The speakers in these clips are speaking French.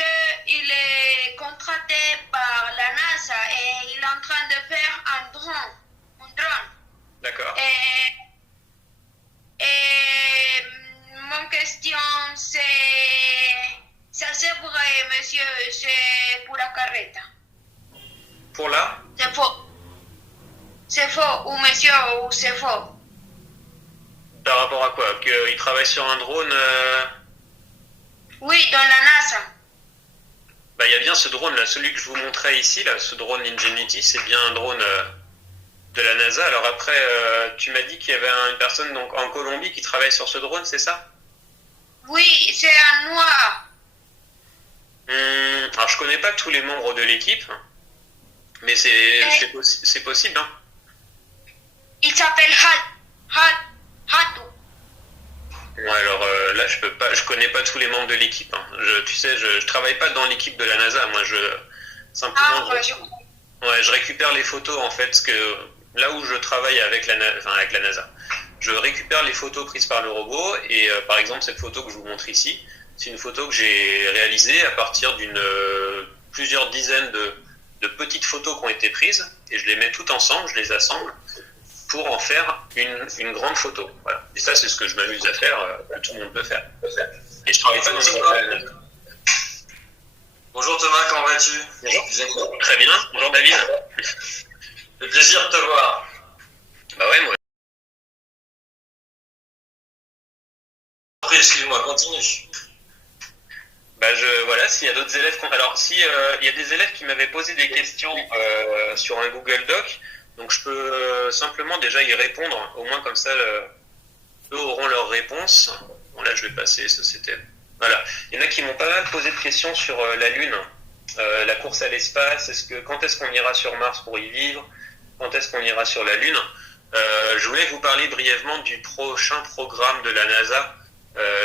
monsieur, il est contraté par la NASA et il est en train de faire un drone. Un drone. D'accord. Et mon question, c'est vrai, monsieur, c'est pour la carrette. Pour là? C'est faux. C'est faux, ou monsieur, ou c'est faux. Par rapport à quoi? Qu'il travaille sur un drone Oui, dans la NASA. Bah, il y a bien ce drone là, celui que je vous montrais ici, là, ce drone Ingenuity, c'est bien un drone de la NASA. Alors après, tu m'as dit qu'il y avait une personne donc, en Colombie qui travaille sur ce drone, c'est ça? Oui, c'est un noir. Alors je connais pas tous les membres de l'équipe, mais c'est possible. Hein. Il s'appelle Hatou. Ouais, alors là je connais pas tous les membres de l'équipe. Hein. Tu sais, je travaille pas dans l'équipe de la NASA. Moi, simplement je récupère les photos en fait, parce que là où je travaille avec la NASA, je récupère les photos prises par le robot et par exemple cette photo que je vous montre ici, c'est une photo que j'ai réalisée à partir plusieurs dizaines de petites photos qui ont été prises et je les mets toutes ensemble, je les assemble pour en faire une grande photo. Voilà. Et ça, c'est ce que je m'amuse à faire, que tout le monde peut faire. Et je travaille pas dans les... Bonjour Thomas, comment vas-tu? Bonjour. Très bien. Bonjour David. Le plaisir de te voir. Bah ouais, moi. Excuse-moi, continue. Bah voilà, s'il y a d'autres élèves... Alors, si il y a des élèves qui m'avaient posé des questions sur un Google Doc, donc je peux simplement déjà y répondre, au moins comme ça, eux auront leur réponse. Bon là, je vais passer, ça c'était... Voilà. Il y en a qui m'ont pas mal posé de questions sur la Lune, la course à l'espace, quand est-ce qu'on ira sur Mars pour y vivre, quand est-ce qu'on ira sur la Lune. Je voulais vous parler brièvement du prochain programme de la NASA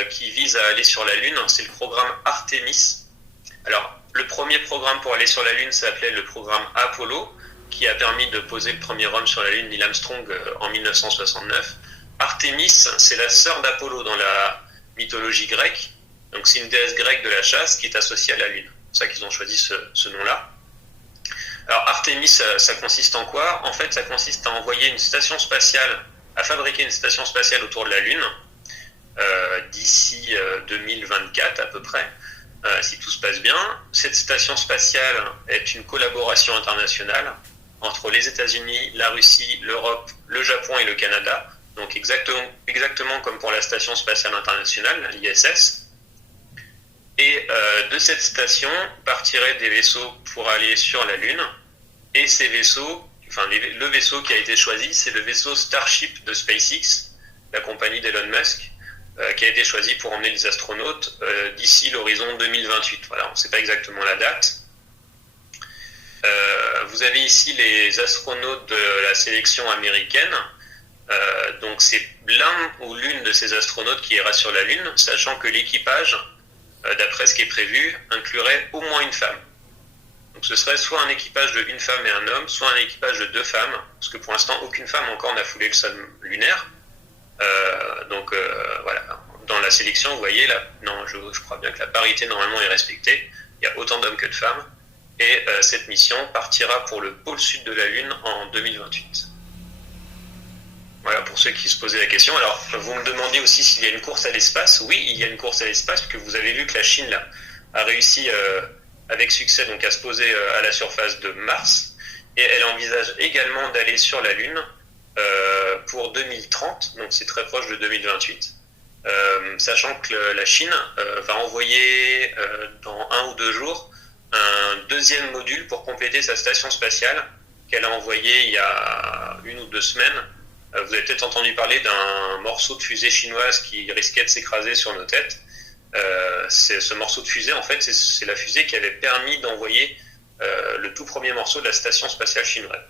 qui vise à aller sur la Lune, c'est le programme Artemis. Alors, le premier programme pour aller sur la Lune s'appelait le programme Apollo, qui a permis de poser le premier homme sur la Lune, Neil Armstrong, en 1969. Artemis, c'est la sœur d'Apollo dans la mythologie grecque. Donc c'est une déesse grecque de la chasse qui est associée à la Lune. C'est pour ça qu'ils ont choisi ce nom-là. Alors Artemis, ça consiste en quoi? En fait, ça consiste à envoyer une station spatiale, à fabriquer une station spatiale autour de la Lune, d'ici 2024 à peu près, si tout se passe bien. Cette station spatiale est une collaboration internationale entre les États-Unis, la Russie, l'Europe, le Japon et le Canada. Donc exactement comme pour la Station spatiale internationale, l'ISS. Et de cette station partiraient des vaisseaux pour aller sur la Lune. Et ces vaisseaux, le vaisseau qui a été choisi, c'est le vaisseau Starship de SpaceX, la compagnie d'Elon Musk, qui a été choisi pour emmener les astronautes d'ici l'horizon 2028. Voilà, on ne sait pas exactement la date. Vous avez ici les astronautes de la sélection américaine. Donc c'est l'un ou l'une de ces astronautes qui ira sur la Lune, sachant que l'équipage, d'après ce qui est prévu, inclurait au moins une femme. Donc ce serait soit un équipage de une femme et un homme, soit un équipage de deux femmes, parce que pour l'instant aucune femme encore n'a foulé le sol lunaire. Voilà, dans la sélection, vous voyez, là, non, je crois bien que la parité normalement est respectée. Il y a autant d'hommes que de femmes. Et cette mission partira pour le pôle sud de la Lune en 2028. Voilà, pour ceux qui se posaient la question. Alors, vous me demandiez aussi s'il y a une course à l'espace. Oui, il y a une course à l'espace, puisque vous avez vu que la Chine là, a réussi avec succès donc, à se poser à la surface de Mars. Et elle envisage également d'aller sur la Lune pour 2030, donc c'est très proche de 2028. Sachant que la Chine va envoyer dans 1 ou 2 jours un deuxième module pour compléter sa station spatiale qu'elle a envoyé il y a 1 ou 2 semaines. Vous avez peut-être entendu parler d'un morceau de fusée chinoise qui risquait de s'écraser sur nos têtes. Ce morceau de fusée, en fait, c'est la fusée qui avait permis d'envoyer le tout premier morceau de la station spatiale chinoise.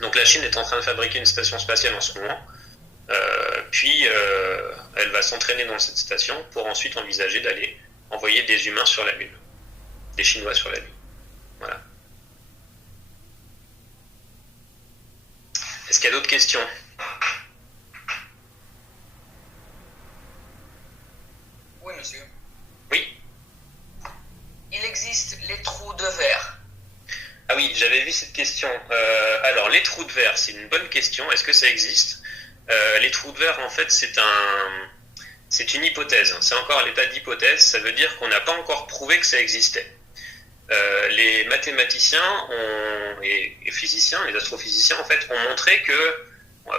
Donc la Chine est en train de fabriquer une station spatiale en ce moment. Puis elle va s'entraîner dans cette station pour ensuite envisager d'aller envoyer des humains sur la Lune. Des Chinois sur la Lune. Voilà. Est-ce qu'il y a d'autres questions? Oui, monsieur. Oui. existent les trous de verre? Ah oui, j'avais vu cette question. Alors, les trous de verre, c'est une bonne question. Est-ce que ça existe? Les trous de verre, en fait, c'est une hypothèse. C'est encore à l'état d'hypothèse. Ça veut dire qu'on n'a pas encore prouvé que ça existait. Les mathématiciens et physiciens, les astrophysiciens, en fait, ont montré que,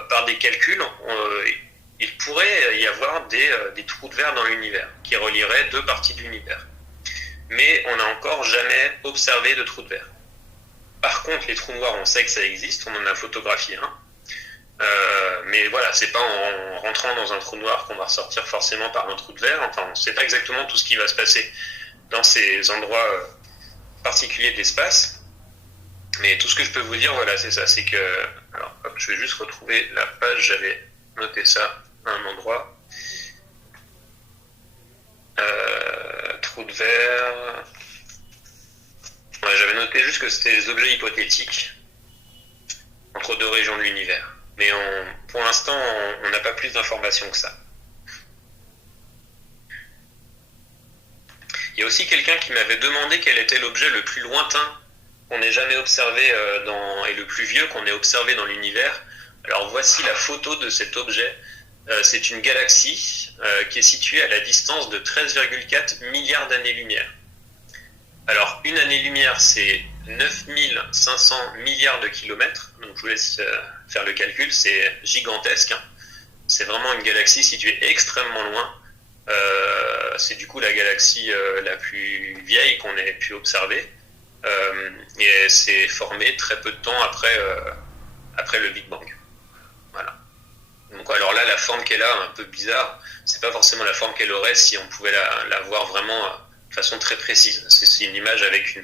par des calculs, il pourrait y avoir des trous de verre dans l'univers qui relieraient deux parties de l'univers. Mais on n'a encore jamais observé de trous de verre. Par contre, les trous noirs, on sait que ça existe, on en a photographié un. Mais voilà, c'est pas en rentrant dans un trou noir qu'on va ressortir forcément par un trou de verre. Enfin, on ne sait pas exactement tout ce qui va se passer dans ces endroits particuliers de l'espace. Mais tout ce que je peux vous dire, voilà, c'est ça. C'est que, alors, hop, je vais juste retrouver la page. J'avais noté ça à un endroit. Trou de verre. Ouais, j'avais noté juste que c'était des objets hypothétiques entre deux régions de l'univers. Mais pour l'instant, on n'a pas plus d'informations que ça. Il y a aussi quelqu'un qui m'avait demandé quel était l'objet le plus lointain qu'on ait jamais observé et le plus vieux qu'on ait observé dans l'univers. Alors voici la photo de cet objet. C'est une galaxie qui est située à la distance de 13,4 milliards d'années-lumière. Alors, une année-lumière, c'est 9500 milliards de kilomètres. Donc, je vous laisse faire le calcul. C'est gigantesque. Hein. C'est vraiment une galaxie située extrêmement loin. C'est du coup la galaxie la plus vieille qu'on ait pu observer. Et elle s'est formée très peu de temps après le Big Bang. Voilà. Donc, alors là, la forme qu'elle a, un peu bizarre, c'est pas forcément la forme qu'elle aurait si on pouvait la voir vraiment de façon très précise. C'est une image avec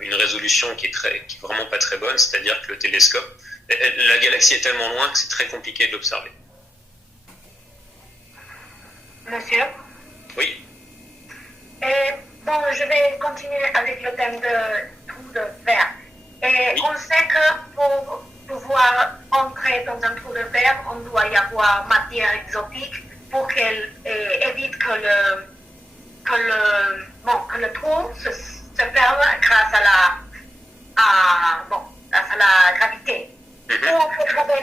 une résolution qui est vraiment pas très bonne, c'est-à-dire que le télescope, la galaxie est tellement loin que c'est très compliqué de l'observer. Monsieur? Oui. Bon, je vais continuer avec le thème de trou de verre. Et Oui. on sait que pour pouvoir entrer dans un trou de verre, on doit y avoir matière exotique pour qu'elle évite que le trou se ferme grâce à la gravité. Mhm. Où on peut trouver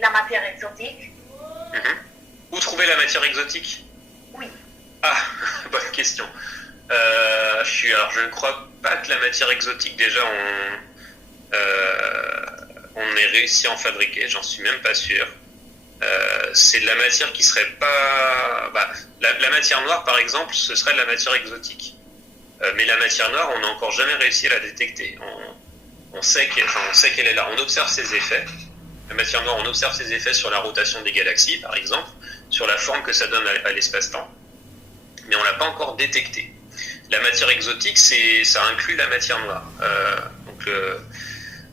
la matière exotique? Mhm. Où trouver la matière exotique? Oui. Ah, bonne question. Alors, je ne crois pas que la matière exotique, déjà, on ait réussi à en fabriquer, j'en suis même pas sûr. C'est de la matière qui serait pas... la matière noire, par exemple, ce serait de la matière exotique. Mais la matière noire, on n'a encore jamais réussi à la détecter. On sait qu'elle est là, on observe ses effets. La matière noire, on observe ses effets sur la rotation des galaxies, par exemple, sur la forme que ça donne à l'espace-temps, mais on ne l'a pas encore détecté. La matière exotique, ça inclut la matière noire.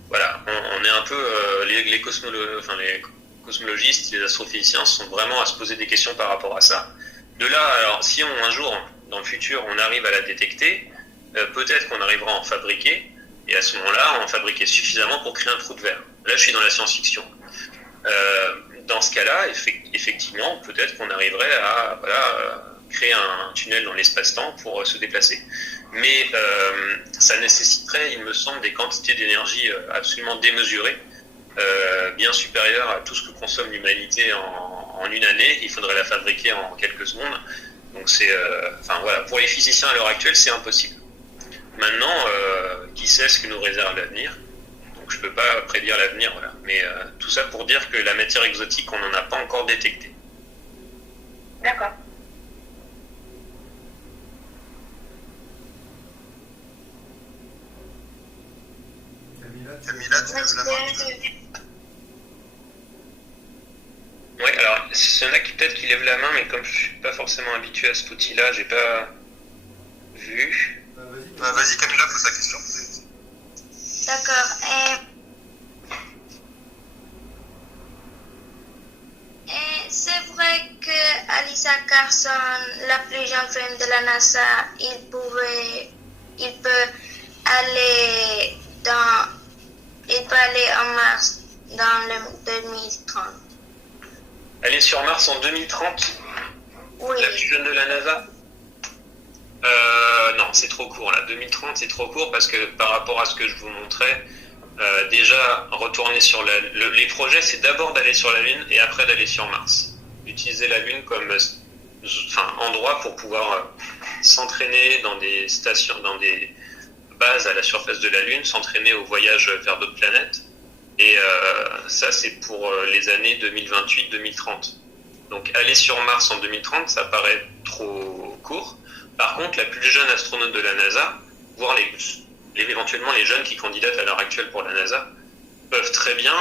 Voilà, on est un peu... les cosmologistes, les astrophysiciens sont vraiment à se poser des questions par rapport à ça. De là, alors, si un jour, dans le futur, on arrive à la détecter, peut-être qu'on arrivera à en fabriquer, et à ce moment-là, en fabriquer suffisamment pour créer un trou de verre. Là, je suis dans la science-fiction. Dans ce cas-là, effectivement, peut-être qu'on arriverait à créer un tunnel dans l'espace-temps pour se déplacer. Mais ça nécessiterait, il me semble, des quantités d'énergie absolument démesurées, bien supérieures à tout ce que consomme l'humanité en une année. Il faudrait la fabriquer en quelques secondes. Donc pour les physiciens à l'heure actuelle, c'est impossible. Maintenant, qui sait ce que nous réserve l'avenir? Donc je ne peux pas prédire l'avenir, voilà. Mais tout ça pour dire que la matière exotique, on n'en a pas encore détecté. D'accord. Camilla, tu lèves la main. Oui, alors, il y en a qui peut-être qui lèvent la main, mais comme je ne suis pas forcément habitué à cet outil-là, j'ai pas vu. Vas-y, Camilla, pose ta question. D'accord. C'est vrai que Alyssa Carson, la plus jeune femme de la NASA, il peut aller en Mars dans le 2030. Aller sur Mars en 2030? Oui. La plus jeune de la NASA? non, c'est trop court là. 2030, c'est trop court parce que par rapport à ce que je vous montrais, déjà retourner sur les projets, c'est d'abord d'aller sur la Lune et après d'aller sur Mars. Utiliser la Lune comme endroit pour pouvoir s'entraîner dans des stations, dans des bases à la surface de la Lune, s'entraîner au voyage vers d'autres planètes. Et ça, c'est pour les années 2028-2030. Donc aller sur Mars en 2030, ça paraît trop court. Par contre, la plus jeune astronaute de la NASA, voire éventuellement les jeunes qui candidatent à l'heure actuelle pour la NASA, peuvent très bien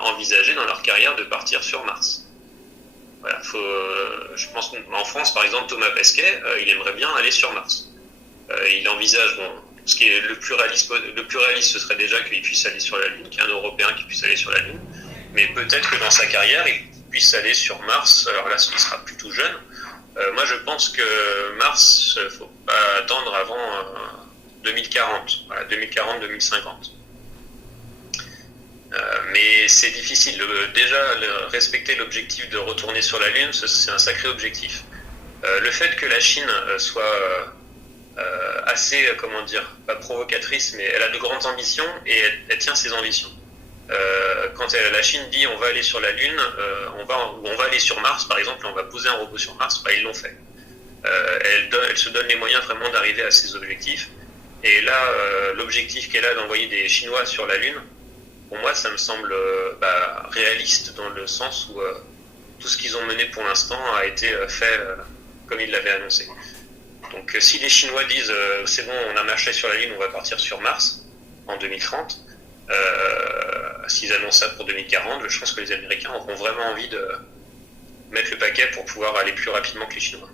envisager dans leur carrière de partir sur Mars. Voilà, je pense en France, par exemple, Thomas Pesquet, il aimerait bien aller sur Mars. Il envisage, ce qui est le plus réaliste, ce serait déjà qu'il puisse aller sur la Lune, qu'il y ait un Européen qui puisse aller sur la Lune. Mais peut-être que dans sa carrière, il puisse aller sur Mars. Alors là, il sera plutôt jeune. Moi, je pense que Mars, il ne faut pas attendre avant 2040, voilà, 2040-2050. Mais c'est difficile. Respecter l'objectif de retourner sur la Lune, c'est un sacré objectif. Le fait que la Chine soit assez, pas provocatrice, mais elle a de grandes ambitions et elle tient ses ambitions. Quand la Chine dit on va aller sur la Lune, on va aller sur Mars, par exemple, on va poser un robot sur Mars, ils l'ont fait. Elle se donne les moyens vraiment d'arriver à ses objectifs. Et là, l'objectif qu'elle a d'envoyer des Chinois sur la Lune, pour moi, ça me semble réaliste dans le sens où tout ce qu'ils ont mené pour l'instant a été fait comme ils l'avaient annoncé. Donc si les Chinois disent c'est bon, on a marché sur la Lune, on va partir sur Mars en 2030, s'ils annoncent ça pour 2040, je pense que les Américains auront vraiment envie de mettre le paquet pour pouvoir aller plus rapidement que les Chinois.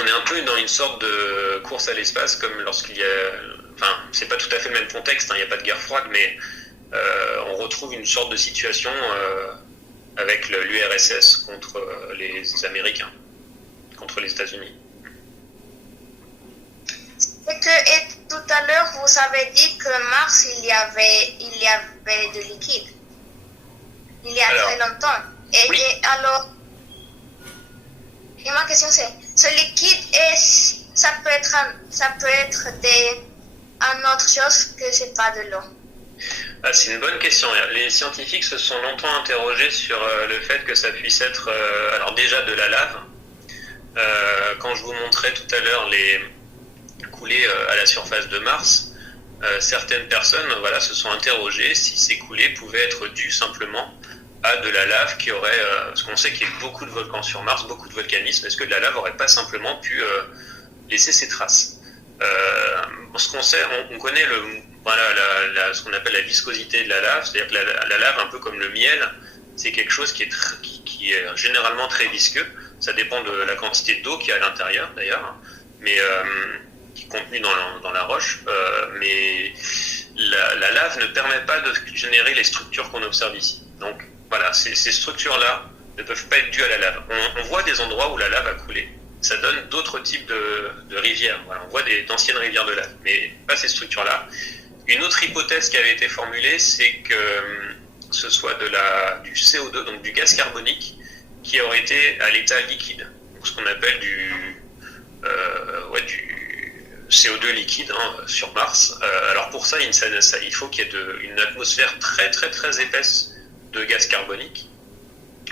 On est un peu dans une sorte de course à l'espace, comme lorsqu'il y a... c'est pas tout à fait le même contexte, il n'y a pas de guerre froide, mais on retrouve une sorte de situation avec l'URSS contre les Américains, contre les États-Unis. Et tout à l'heure, vous avez dit que Mars, il y avait de liquide. Il y a très longtemps. Oui. Et alors, ma question c'est, ce liquide, ça peut être une autre chose que c'est pas de l'eau. C'est une bonne question. Les scientifiques se sont longtemps interrogés sur le fait que ça puisse être, alors déjà de la lave. Quand je vous montrais tout à l'heure les coulées à la surface de Mars, certaines personnes se sont interrogées si ces coulées pouvaient être dues simplement à de la lave qui aurait, parce qu'on sait qu'il y a beaucoup de volcans sur Mars, beaucoup de volcanisme, est-ce que de la lave n'aurait pas simplement pu laisser ses traces? Ce qu'on sait, on connaît ce qu'on appelle la viscosité de la lave, c'est-à-dire que la lave, un peu comme le miel, c'est quelque chose qui est généralement très visqueux. Ça dépend de la quantité d'eau qu'il y a à l'intérieur d'ailleurs, mais qui est contenue dans la roche. Mais la lave ne permet pas de générer les structures qu'on observe ici. Donc voilà, ces structures-là ne peuvent pas être dues à la lave. On voit des endroits où la lave a coulé. Ça donne d'autres types de rivières. Voilà, on voit d'anciennes rivières de lave, mais pas ces structures-là. Une autre hypothèse qui avait été formulée, c'est que ce soit du CO2, donc du gaz carbonique, qui aurait été à l'état liquide, donc ce qu'on appelle du CO2 liquide sur Mars. Alors pour ça, il faut qu'il y ait une atmosphère très très très épaisse de gaz carbonique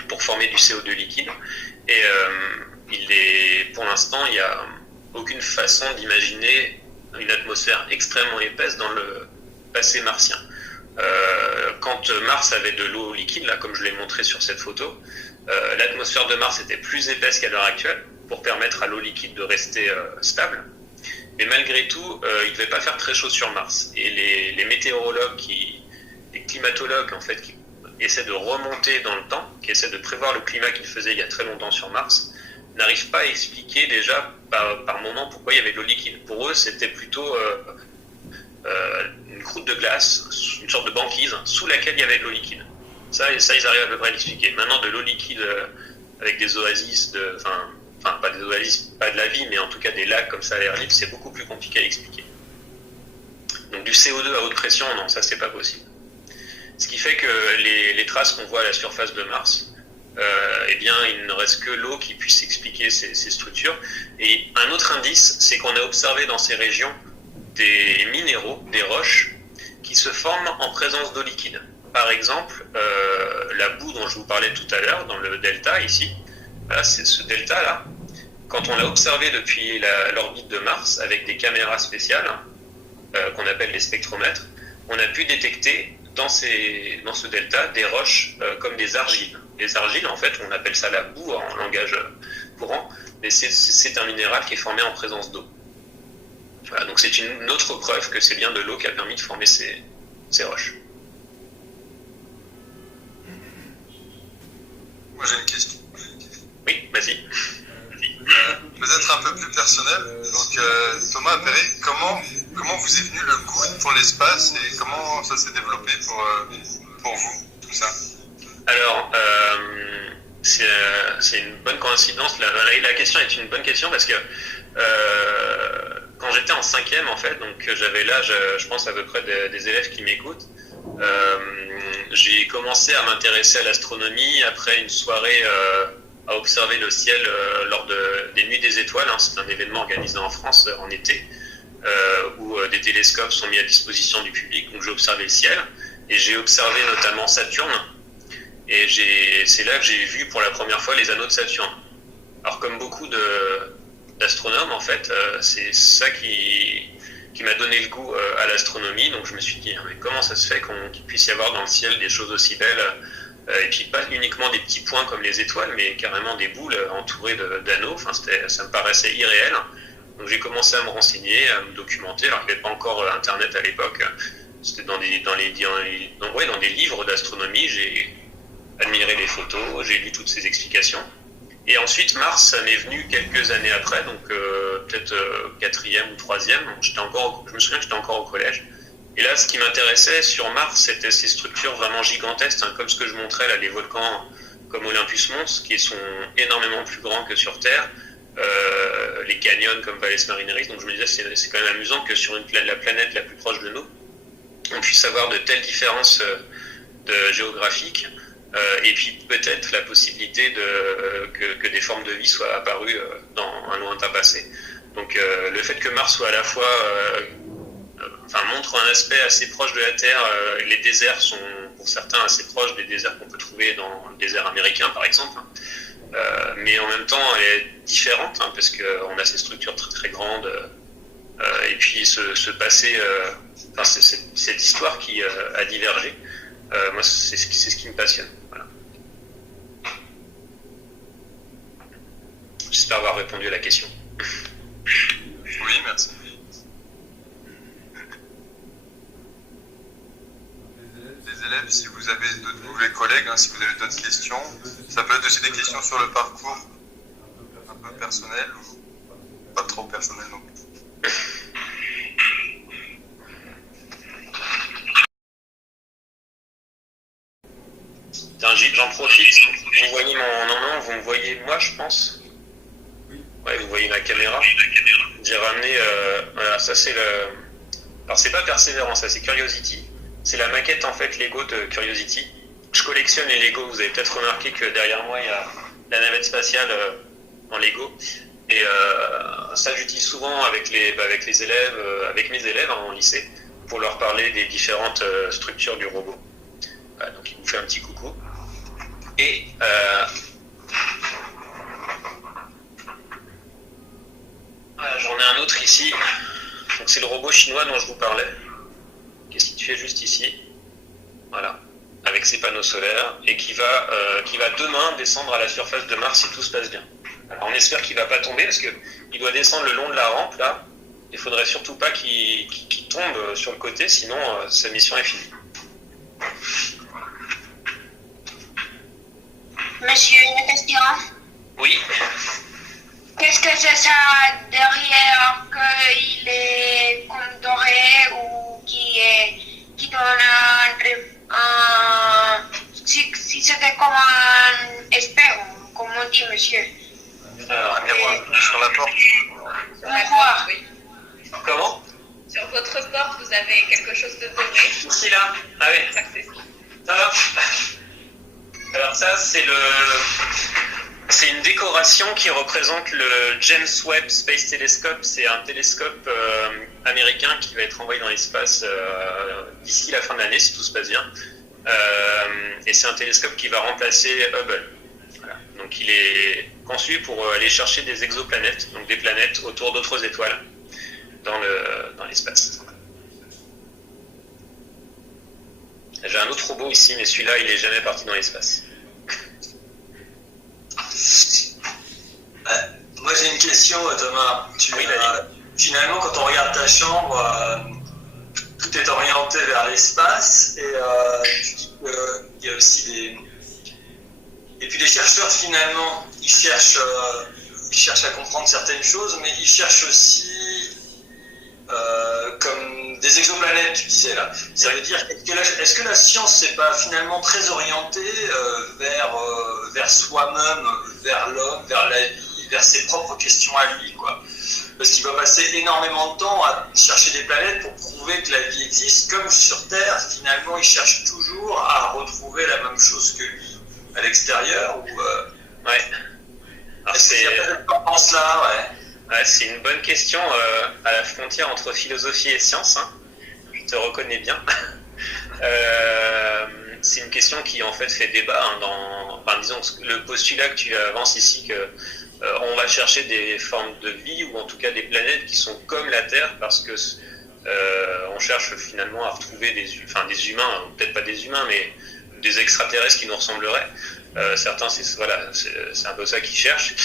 pour former du CO2 liquide. Et pour l'instant, il n'y a aucune façon d'imaginer une atmosphère extrêmement épaisse dans le passé martien. Quand Mars avait de l'eau liquide, là, comme je l'ai montré sur cette photo, l'atmosphère de Mars était plus épaisse qu'à l'heure actuelle pour permettre à l'eau liquide de rester stable. Mais malgré tout, il ne devait pas faire très chaud sur Mars. Et les météorologues, les climatologues en fait, qui essaient de remonter dans le temps, qui essaient de prévoir le climat qu'il faisait il y a très longtemps sur Mars, n'arrivent pas à expliquer déjà par moment pourquoi il y avait de l'eau liquide. Pour eux, c'était plutôt une croûte de glace, une sorte de banquise, sous laquelle il y avait de l'eau liquide. Ça, ils arrivent à peu près à l'expliquer. Maintenant, de l'eau liquide avec des oasis, pas des oasis, pas de la vie, mais en tout cas des lacs comme ça à l'air libre, c'est beaucoup plus compliqué à expliquer. Donc du CO2 à haute pression, non, ça c'est pas possible. Ce qui fait que les traces qu'on voit à la surface de Mars, il ne reste que l'eau qui puisse expliquer ces structures. Et Et un autre indice, c'est qu'on a observé dans ces régions des minéraux, des roches, qui se forment en présence d'eau liquide. Par exemple, la boue dont je vous parlais tout à l'heure, dans le delta ici, voilà, c'est ce delta-là. Quand on l'a observé depuis l'orbite de Mars avec des caméras spéciales, qu'on appelle les spectromètres, on a pu détecter dans ce delta des roches comme des argiles. Les argiles, en fait, on appelle ça la boue en langage courant, mais c'est un minéral qui est formé en présence d'eau. Voilà, donc c'est une autre preuve que c'est bien de l'eau qui a permis de former ces roches. Moi j'ai une question. Oui, vas-y. Peut-être un peu plus personnel. Donc Thomas Appéré, comment vous est venu le goût pour l'espace et comment ça s'est développé pour vous, tout ça? Alors, c'est une bonne coïncidence. La question est une bonne question parce que quand j'étais en 5e, en fait, donc j'avais l'âge, je pense à peu près des élèves qui m'écoutent, j'ai commencé à m'intéresser à l'astronomie après une soirée à observer le ciel lors des Nuits des Étoiles. C'est un événement organisé en France en été où des télescopes sont mis à disposition du public. Donc j'ai observé le ciel et j'ai observé notamment Saturne. Et c'est là que j'ai vu pour la première fois les anneaux de Saturne. Alors comme beaucoup d'astronomes, en fait, c'est ça qui m'a donné le goût à l'astronomie. Donc je me suis dit, mais comment ça se fait qu'il puisse y avoir dans le ciel des choses aussi belles, et puis pas uniquement des petits points comme les étoiles, mais carrément des boules entourées d'anneaux. Enfin, ça me paraissait irréel. Donc j'ai commencé à me renseigner, à me documenter. Alors il n'y avait pas encore Internet à l'époque. C'était dans des livres d'astronomie. J'ai admiré les photos, j'ai lu toutes ces explications. Et ensuite, Mars, ça m'est venu quelques années après, donc peut-être 4e ou 3e. Je me souviens que j'étais encore au collège. Et là, ce qui m'intéressait sur Mars, c'était ces structures vraiment gigantesques, comme ce que je montrais là, les volcans comme Olympus Mons, qui sont énormément plus grands que sur Terre, les canyons comme Valles Marineris. Donc je me disais, c'est quand même amusant que sur la planète la plus proche de nous, on puisse avoir de telles différences géographiques. Et puis peut-être la possibilité que des formes de vie soient apparues dans un lointain passé. Donc le fait que Mars soit à la fois montre un aspect assez proche de la Terre, les déserts sont pour certains assez proches des déserts qu'on peut trouver dans le désert américain par exemple, mais en même temps elle est différente parce qu'on a ces structures très très grandes, et puis ce passé, cette histoire qui a divergé. Moi, c'est ce qui me passionne. Voilà. J'espère avoir répondu à la question. Oui, merci. Les élèves, si vous avez d'autres collègues, si vous avez d'autres questions, ça peut être aussi des questions sur le parcours, un peu personnel ou pas trop personnel non plus. J'en profite, vous voyez vous me voyez moi je pense. Ouais, vous voyez la caméra. J'ai ramené, voilà, ça c'est alors c'est pas Persévérance, ça c'est Curiosity. C'est la maquette en fait Lego de Curiosity. Je collectionne les Lego, vous avez peut-être remarqué que derrière moi il y a la navette spatiale en Lego. Et ça j'utilise souvent avec les élèves, avec mes élèves en lycée, pour leur parler des différentes structures du robot. Voilà, donc il vous fait un petit coucou. Et voilà, j'en ai un autre ici. Donc c'est le robot chinois dont je vous parlais, qui est situé juste ici. Voilà, avec ses panneaux solaires, et qui va demain descendre à la surface de Mars si tout se passe bien. Alors on espère qu'il ne va pas tomber parce qu'il doit descendre le long de la rampe là. Il ne faudrait surtout pas qu'il tombe sur le côté, sinon sa mission est finie. Monsieur, une question? Oui. Qu'est-ce que c'est ça derrière, qu'il est comme doré ou qui donne si c'était comme un espejo, comme on dit, monsieur? Alors, Un miroir sur la porte. Miroir. Oui. comment? Sur votre porte, vous avez quelque chose de doré. Ici là. Ah oui. Ça, c'est ça. Ça va. Alors ça c'est C'est une décoration qui représente le James Webb Space Telescope. C'est un télescope américain qui va être envoyé dans l'espace d'ici la fin de l'année, si tout se passe bien. Et c'est un télescope qui va remplacer Hubble. Voilà. Donc il est conçu pour aller chercher des exoplanètes, donc des planètes autour d'autres étoiles dans l'espace. J'ai un autre robot ici, mais celui-là, il n'est jamais parti dans l'espace. Moi, j'ai une question, Thomas. Oui, finalement, quand on regarde ta chambre, tout est orienté vers l'espace et tu dis qu'il y a aussi des... Et puis les chercheurs, finalement, ils cherchent à comprendre certaines choses, mais ils cherchent aussi comme des exoplanètes, tu disais là. Ça veut dire, est-ce que la science, c'est pas finalement très orientée vers soi-même, vers l'homme, vers la vie, vers ses propres questions à lui, quoi. Parce qu'il va passer énormément de temps à chercher des planètes pour prouver que la vie existe, comme sur Terre, finalement, il cherche toujours à retrouver la même chose que lui à l'extérieur. Ouais. Alors est-ce qu'il y a pas de tendance là, ouais. Ouais, c'est une bonne question à la frontière entre philosophie et science. Hein. Je te reconnais bien. C'est une question qui en fait fait débat. Disons le postulat que tu avances ici que on va chercher des formes de vie ou en tout cas des planètes qui sont comme la Terre parce que on cherche finalement à retrouver des humains, peut-être pas des humains, mais des extraterrestres qui nous ressembleraient. Certains, c'est un peu ça qu'ils cherchent.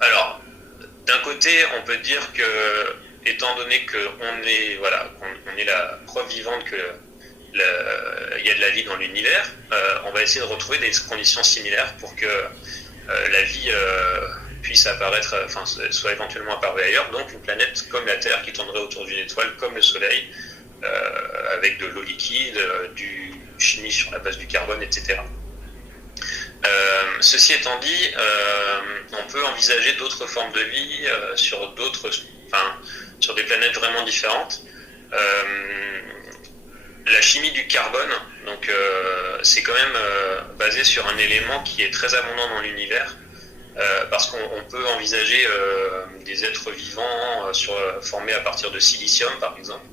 Alors, d'un côté, on peut dire que, étant donné qu'on est, qu'on est la preuve vivante que il y a de la vie dans l'univers, on va essayer de retrouver des conditions similaires pour que la vie puisse apparaître, soit éventuellement apparue ailleurs. Donc, une planète comme la Terre qui tournerait autour d'une étoile comme le Soleil, avec de l'eau liquide, du chimie sur la base du carbone, etc. Ceci étant dit, on peut envisager d'autres formes de vie sur des planètes vraiment différentes. La chimie du carbone, donc c'est quand même basé sur un élément qui est très abondant dans l'univers, parce qu'on peut envisager des êtres vivants formés à partir de silicium, par exemple.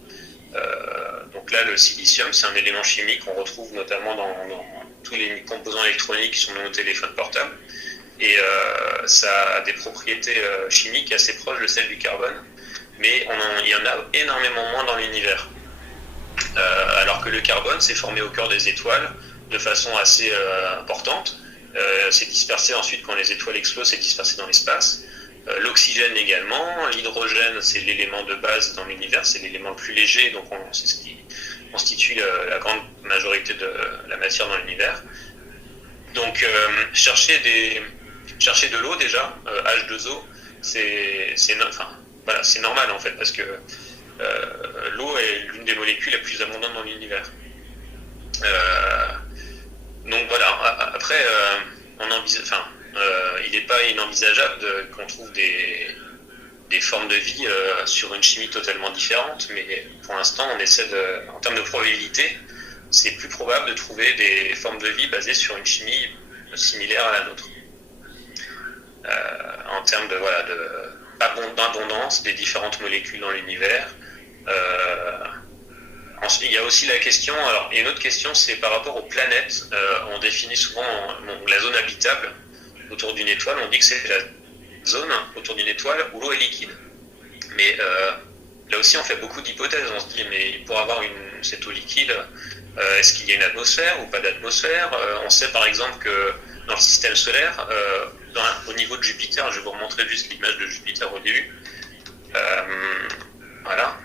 Donc là, le silicium, c'est un élément chimique qu'on retrouve notamment dans tous les composants électroniques qui sont dans nos téléphones portables. Et ça a des propriétés chimiques assez proches de celles du carbone, mais il y en a énormément moins dans l'univers. Alors que le carbone s'est formé au cœur des étoiles de façon assez importante. C'est dispersé ensuite quand les étoiles explosent, c'est dispersé dans l'espace. L'oxygène également, l'hydrogène c'est l'élément de base dans l'univers, c'est l'élément le plus léger, donc c'est ce qui constitue la grande majorité de la matière dans l'univers. Donc chercher de l'eau déjà, H2O, c'est normal en fait, parce que l'eau est l'une des molécules les plus abondantes dans l'univers. Donc voilà, après il n'est pas inenvisageable qu'on trouve des formes de vie sur une chimie totalement différente, mais pour l'instant, on essaie en termes de probabilité, c'est plus probable de trouver des formes de vie basées sur une chimie similaire à la nôtre. En termes d'abondance des différentes molécules dans l'univers. Ensuite, il y a aussi la question, alors, et une autre question, c'est par rapport aux planètes. On définit souvent la zone habitable autour d'une étoile, on dit que c'est la zone autour d'une étoile où l'eau est liquide. Mais là aussi, on fait beaucoup d'hypothèses. On se dit, mais pour avoir cette eau liquide, est-ce qu'il y a une atmosphère ou pas d'atmosphère? On sait par exemple que dans le système solaire, au niveau de Jupiter, je vais vous remontrer juste l'image de Jupiter au début. Voilà.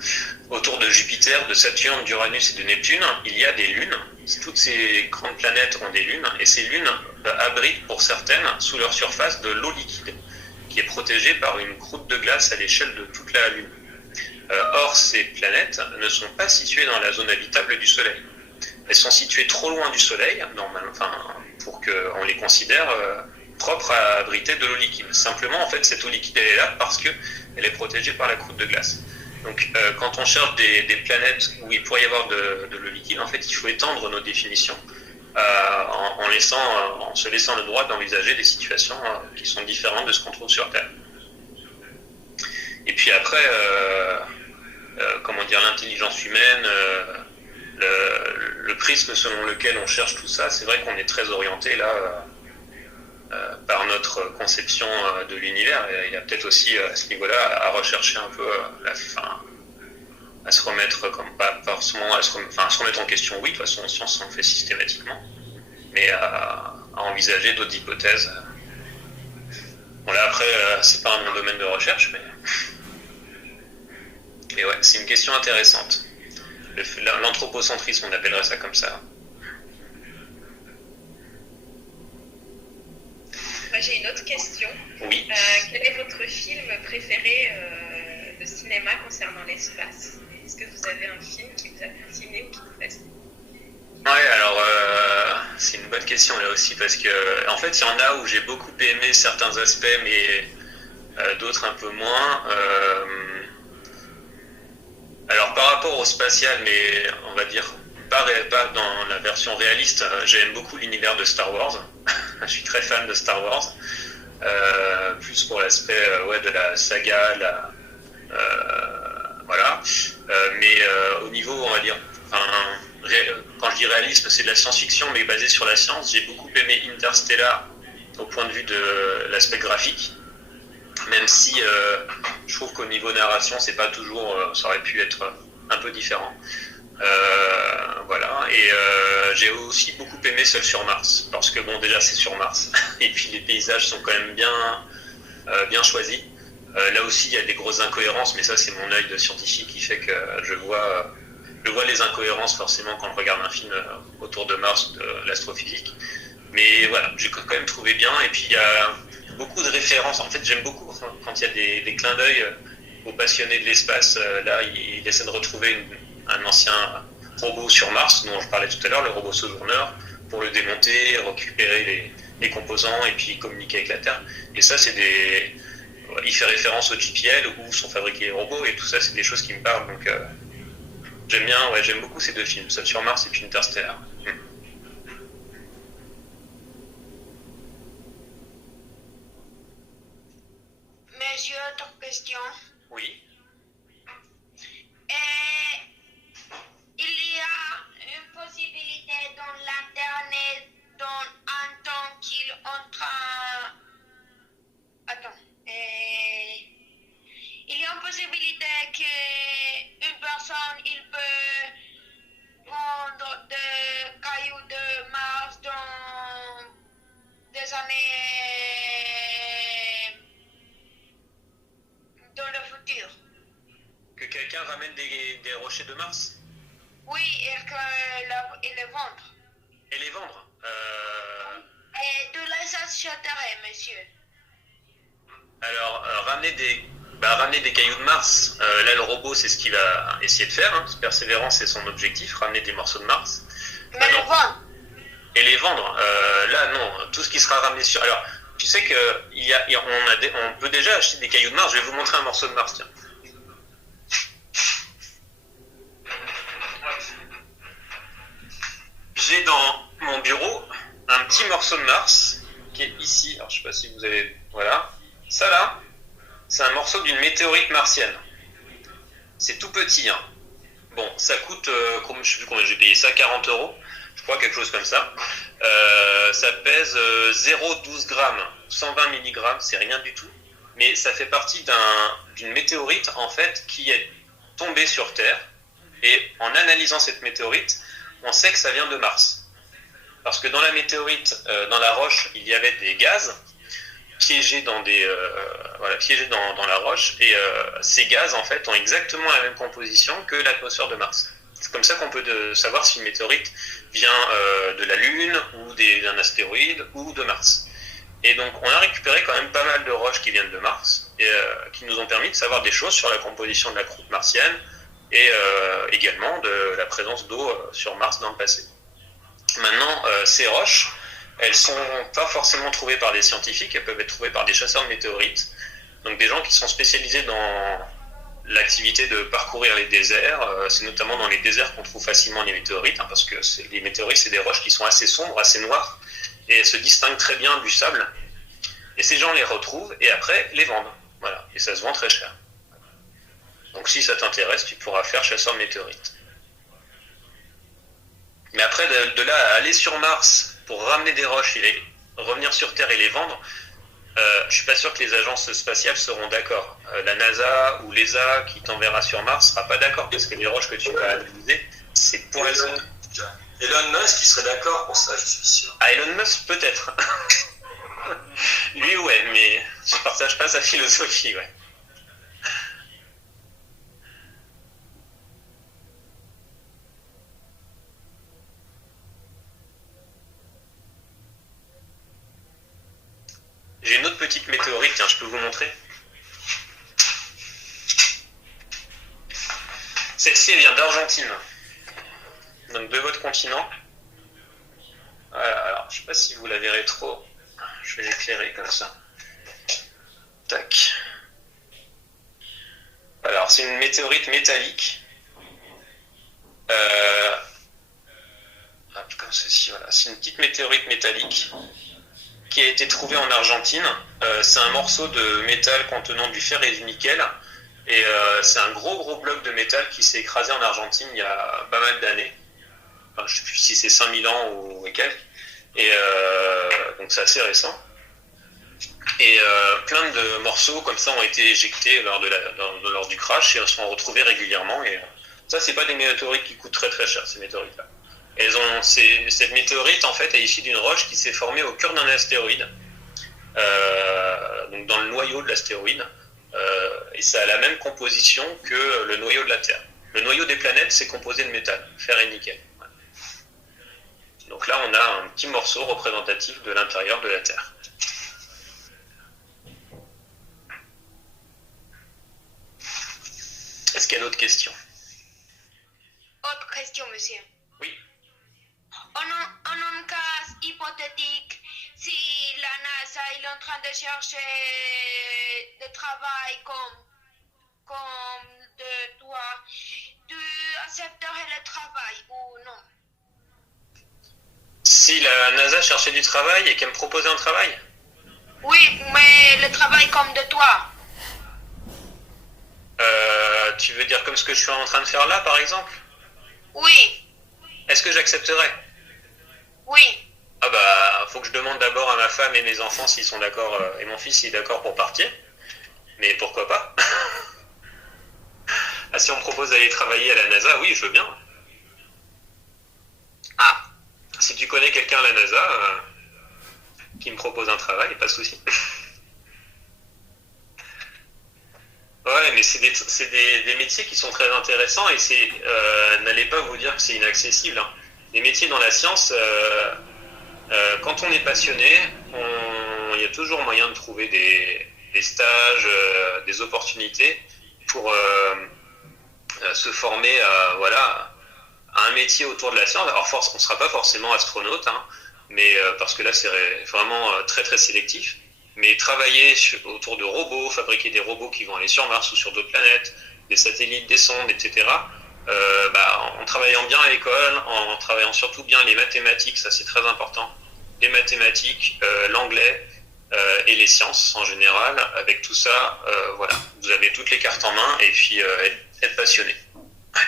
Autour de Jupiter, de Saturne, d'Uranus et de Neptune, il y a des lunes. Toutes ces grandes planètes ont des lunes, et ces lunes abritent pour certaines, sous leur surface, de l'eau liquide, qui est protégée par une croûte de glace à l'échelle de toute la Lune. Or, ces planètes ne sont pas situées dans la zone habitable du Soleil. Elles sont situées trop loin du Soleil, pour qu'on les considère propres à abriter de l'eau liquide. Simplement, en fait, cette eau liquide, elle est là parce qu'elle est protégée par la croûte de glace. Donc, quand on cherche des planètes où il pourrait y avoir de l'eau liquide, en fait, il faut étendre nos définitions en se laissant le droit d'envisager des situations qui sont différentes de ce qu'on trouve sur Terre. Et puis après, l'intelligence humaine, le prisme selon lequel on cherche tout ça, c'est vrai qu'on est très orienté là par notre conception de l'univers. Et il y a peut-être aussi à ce niveau-là à rechercher un peu la fin, à se remettre comme pas forcément, à se remettre en question. Oui, de toute façon, en science, on le fait systématiquement, mais à envisager d'autres hypothèses. Bon là après, c'est pas mon domaine de recherche, mais ouais, c'est une question intéressante. L'anthropocentrisme, on appellerait ça comme ça. Moi, j'ai une autre question. Oui. Quel est votre film préféré de cinéma concernant l'espace? Est-ce que vous avez un film qui vous a fasciné ou qui vous fascine? Ouais, alors c'est une bonne question là aussi parce que en fait il y en a où j'ai beaucoup aimé certains aspects mais d'autres un peu moins. Alors par rapport au spatial, mais on va dire pas dans la version réaliste, j'aime beaucoup l'univers de Star Wars. Je suis très fan de Star Wars, plus pour l'aspect de la saga, voilà. Mais au niveau, on va dire, quand je dis réalisme, c'est de la science-fiction, mais basé sur la science. J'ai beaucoup aimé Interstellar au point de vue de l'aspect graphique, même si je trouve qu'au niveau narration, c'est pas toujours, ça aurait pu être un peu différent. Voilà, et j'ai aussi beaucoup aimé Seul sur Mars, parce que bon, déjà c'est sur Mars, et puis les paysages sont quand même bien choisis. Là aussi, il y a des grosses incohérences, mais ça c'est mon œil de scientifique qui fait que je vois les incohérences forcément quand je regarde un film autour de Mars ou de l'astrophysique. Mais voilà, j'ai quand même trouvé bien, et puis il y a beaucoup de références. En fait, j'aime beaucoup quand il y a des clins d'œil aux passionnés de l'espace. Là, il essaie de retrouver un ancien robot sur Mars, dont je parlais tout à l'heure, le robot Sojourner, pour le démonter, récupérer les composants et puis communiquer avec la Terre. Et ça, il fait référence au JPL, où sont fabriqués les robots, et tout ça, c'est des choses qui me parlent. Donc, j'aime beaucoup ces deux films, Seul sur Mars et puis Interstellar. Monsieur, autre question. Oui. Il y a une possibilité dans l'Internet, dans un temps qu'il entre... Attends. Il y a une possibilité qu'une personne, il peut prendre des cailloux de Mars dans des années dans le futur. Que quelqu'un ramène des rochers de Mars? Oui, et les vendre. Et les vendre Et de les achèterait, monsieur. Alors, ramener des cailloux de Mars, là le robot c'est ce qu'il va essayer de faire, hein. Persévérance c'est son objectif, ramener des morceaux de Mars. Mais les vendre. Et les vendre, là non, tout ce qui sera ramené sur... Alors, tu sais qu'on peut déjà acheter des cailloux de Mars, je vais vous montrer un morceau de Mars, tiens. J'ai dans mon bureau un petit morceau de Mars qui est ici. Alors je sais pas si vous avez... Voilà. Ça là, c'est un morceau d'une météorite martienne. C'est tout petit, hein. Bon, ça coûte, je sais plus combien j'ai payé ça, 40 €, je crois, quelque chose comme ça. Ça pèse 0,12 grammes, 120 mg, c'est rien du tout. Mais ça fait partie d'une météorite, en fait, qui est tombée sur Terre. Et en analysant cette météorite, on sait que ça vient de Mars. Parce que dans la météorite, dans la roche, il y avait des gaz piégés dans la roche, et ces gaz en fait ont exactement la même composition que l'atmosphère de Mars. C'est comme ça qu'on peut savoir si une météorite vient de la Lune ou d'un astéroïde ou de Mars. Et donc on a récupéré quand même pas mal de roches qui viennent de Mars et qui nous ont permis de savoir des choses sur la composition de la croûte martienne et également de la présence d'eau sur Mars dans le passé. Maintenant, ces roches, elles sont pas forcément trouvées par des scientifiques, elles peuvent être trouvées par des chasseurs de météorites, donc des gens qui sont spécialisés l'activité de parcourir les déserts. C'est notamment dans les déserts qu'on trouve facilement les météorites, hein, parce que les météorites, c'est des roches qui sont assez sombres, assez noires, et elles se distinguent très bien du sable. Et ces gens les retrouvent et après les vendent. Voilà. Et ça se vend très cher. Donc si ça t'intéresse, tu pourras faire chasseur météorites. Mais après, de là à aller sur Mars pour ramener des roches et revenir sur Terre et les vendre, je suis pas sûr que les agences spatiales seront d'accord. La NASA ou l'ESA qui t'enverra sur Mars sera pas d'accord parce que les roches que tu vas analyser, c'est poison. Elon Musk, il serait d'accord pour ça, je suis sûr. Ah, Elon Musk, peut-être. Lui, ouais, mais je partage pas sa philosophie, ouais. J'ai une autre petite météorite, tiens, je peux vous montrer. Celle-ci, elle vient d'Argentine, donc de votre continent. Voilà, alors, je ne sais pas si vous la verrez trop. Je vais l'éclairer comme ça. Tac. Alors, c'est une météorite métallique. Comme ceci, voilà. C'est une petite météorite métallique qui a été trouvée en Argentine. C'est un morceau de métal contenant du fer et du nickel. Et c'est un gros bloc de métal qui s'est écrasé en Argentine il y a pas mal d'années. Enfin, je ne sais plus si c'est 5000 ans ou quelques. Et donc c'est assez récent. Et plein de morceaux comme ça ont été éjectés lors du crash et sont retrouvés régulièrement. Et ça, c'est pas des météorites qui coûtent très très cher, ces météorites-là. Cette météorite, en fait, est issue d'une roche qui s'est formée au cœur d'un astéroïde, donc dans le noyau de l'astéroïde, et ça a la même composition que le noyau de la Terre. Le noyau des planètes, c'est composé de métal, fer et nickel. Donc là, on a un petit morceau représentatif de l'intérieur de la Terre. Est-ce qu'il y a d'autres questions? Autre question, monsieur. Oui. En un cas hypothétique, si la NASA est en train de chercher de travail comme de toi, tu accepterais le travail ou non? Si la NASA cherchait du travail et qu'elle me proposait un travail? Oui, mais le travail comme de toi. Tu veux dire comme ce que je suis en train de faire là, par exemple? Oui. Est-ce que j'accepterais? Oui. Ah bah, faut que je demande d'abord à ma femme et mes enfants s'ils sont d'accord, et mon fils s'il est d'accord pour partir. Mais pourquoi pas? Ah, si on me propose d'aller travailler à la NASA, oui, je veux bien. Ah, si tu connais quelqu'un à la NASA qui me propose un travail, pas de souci. Ouais, mais c'est des métiers qui sont très intéressants et n'allez pas vous dire que c'est inaccessible, hein. Les métiers dans la science, quand on est passionné, il y a toujours moyen de trouver des stages, des opportunités pour se former à un métier autour de la science. Alors on ne sera pas forcément astronaute, hein, mais parce que là c'est vraiment très très sélectif. Mais travailler autour de robots, fabriquer des robots qui vont aller sur Mars ou sur d'autres planètes, des satellites, des sondes, etc., en travaillant bien à l'école, en travaillant surtout bien les mathématiques, ça c'est très important, les mathématiques, l'anglais et les sciences en général, avec tout ça, voilà, vous avez toutes les cartes en main et puis être passionné. Ouais.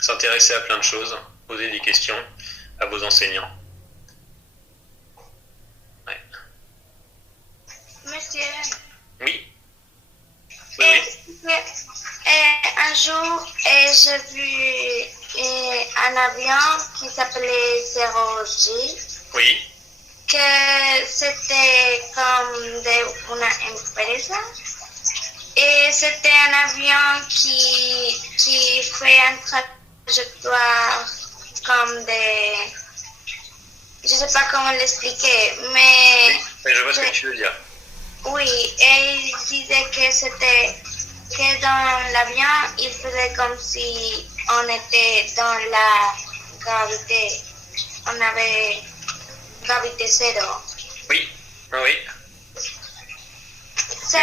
S'intéresser à plein de choses, poser des questions à vos enseignants. Ouais. Monsieur. Oui. Un jour, j'ai vu un avion qui s'appelait 0G. Oui. Que c'était comme une empresa. Et c'était un avion qui fait une trajectoire comme des... Je sais pas comment l'expliquer, mais... Oui, je vois ce que tu veux dire. Oui, et il disait que c'était... que dans l'avion, il faisait comme si on était dans la gravité. On avait gravité zéro. Oui, oui. C'est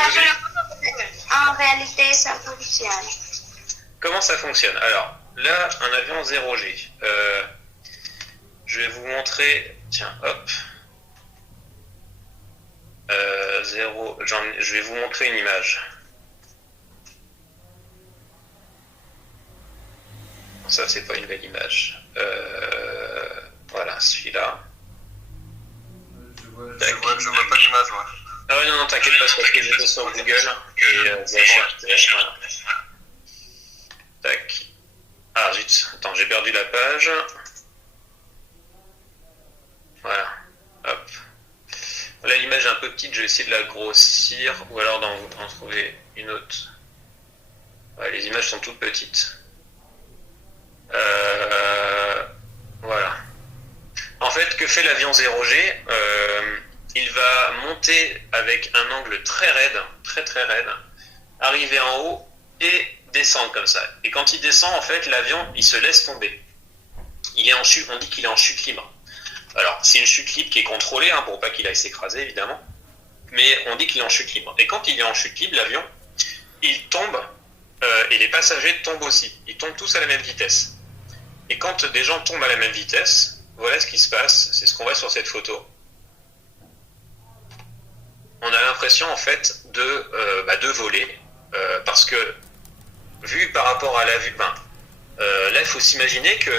en réalité ça fonctionne? Comment ça fonctionne? Alors, là, un avion 0G. Je vais vous montrer... Tiens, hop. Je vais vous montrer une image. Ça, c'est pas une belle image. Voilà, celui-là. Je vois pas l'image, moi. Ah ouais, non, t'inquiète pas, c'est parce que j'étais sur Google et j'ai cherché. Voilà. Tac. Ah, zut. Attends, j'ai perdu la page. Voilà. Hop. Là, l'image est un peu petite, je vais essayer de la grossir ou alors d'en trouver une autre. Ouais, les images sont toutes petites. Voilà. En fait, que fait l'avion 0G? Il va monter avec un angle très raide, très raide, arriver en haut et descendre comme ça. Et quand il descend, en fait, l'avion, il se laisse tomber. On dit qu'il est en chute libre. Alors, c'est une chute libre qui est contrôlée, hein, pour pas qu'il aille s'écraser, évidemment. Mais on dit qu'il est en chute libre. Et quand il est en chute libre, l'avion, il tombe, et les passagers tombent aussi. Ils tombent tous à la même vitesse. Et quand des gens tombent à la même vitesse, voilà ce qui se passe. C'est ce qu'on voit sur cette photo. On a l'impression, en fait, de voler. Parce que, vu par rapport à la vue... là, il faut s'imaginer que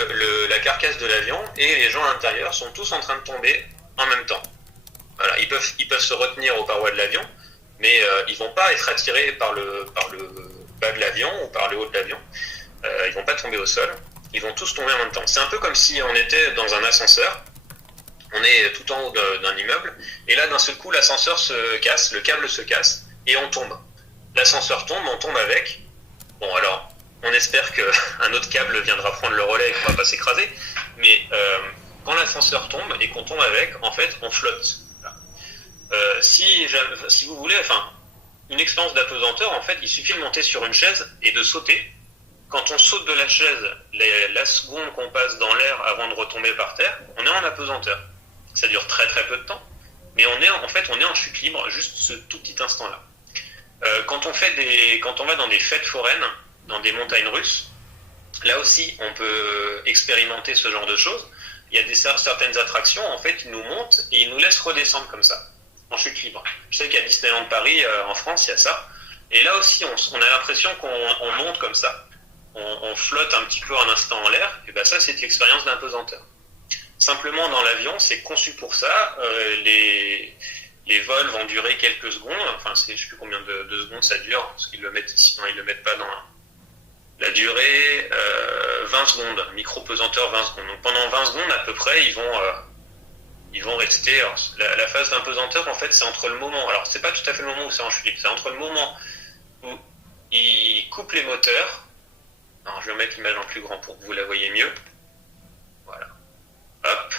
la carcasse de l'avion et les gens à l'intérieur sont tous en train de tomber en même temps. Voilà, ils peuvent se retenir aux parois de l'avion, mais ils vont pas être attirés par le bas de l'avion ou par le haut de l'avion. Ils vont pas tomber au sol. Ils vont tous tomber en même temps. C'est un peu comme si on était dans un ascenseur. On est tout en haut d'un immeuble, et là, d'un seul coup, l'ascenseur se casse, le câble se casse, et on tombe. L'ascenseur tombe, on tombe avec. Bon, alors, on espère qu'un autre câble viendra prendre le relais et qu'on ne va pas s'écraser. Mais quand l'ascenseur tombe et qu'on tombe avec, en fait, on flotte. Si vous voulez, une expérience d'apesanteur, en fait, il suffit de monter sur une chaise et de sauter. Quand on saute de la chaise, la seconde qu'on passe dans l'air avant de retomber par terre, on est en apesanteur. Ça dure très peu de temps, mais on est en chute libre juste ce tout petit instant-là. Quand on va dans des fêtes foraines, dans des montagnes russes, là aussi on peut expérimenter ce genre de choses. Il y a certaines attractions, en fait, ils nous montent et ils nous laissent redescendre comme ça, en chute libre. Je sais qu'à Disneyland Paris, en France, il y a ça. Et là aussi, on a l'impression qu'on monte comme ça. On flotte un petit peu un instant en l'air, et ben ça, c'est l'expérience d'apesanteur. Simplement, dans l'avion, c'est conçu pour ça. Les vols vont durer quelques secondes. Enfin, je ne sais plus combien de secondes ça dure, parce qu'ils le mettent ici. Non, ils ne le mettent pas dans la durée. 20 secondes, micro-pesanteur 20 secondes. Donc pendant 20 secondes, à peu près, ils vont rester. Alors, la phase d'apesanteur, en fait, c'est entre le moment. Alors, c'est pas tout à fait le moment où c'est en chute libre. C'est entre le moment où ils coupent les moteurs. Alors, je vais mettre l'image en plus grand pour que vous la voyez mieux. Voilà. Hop.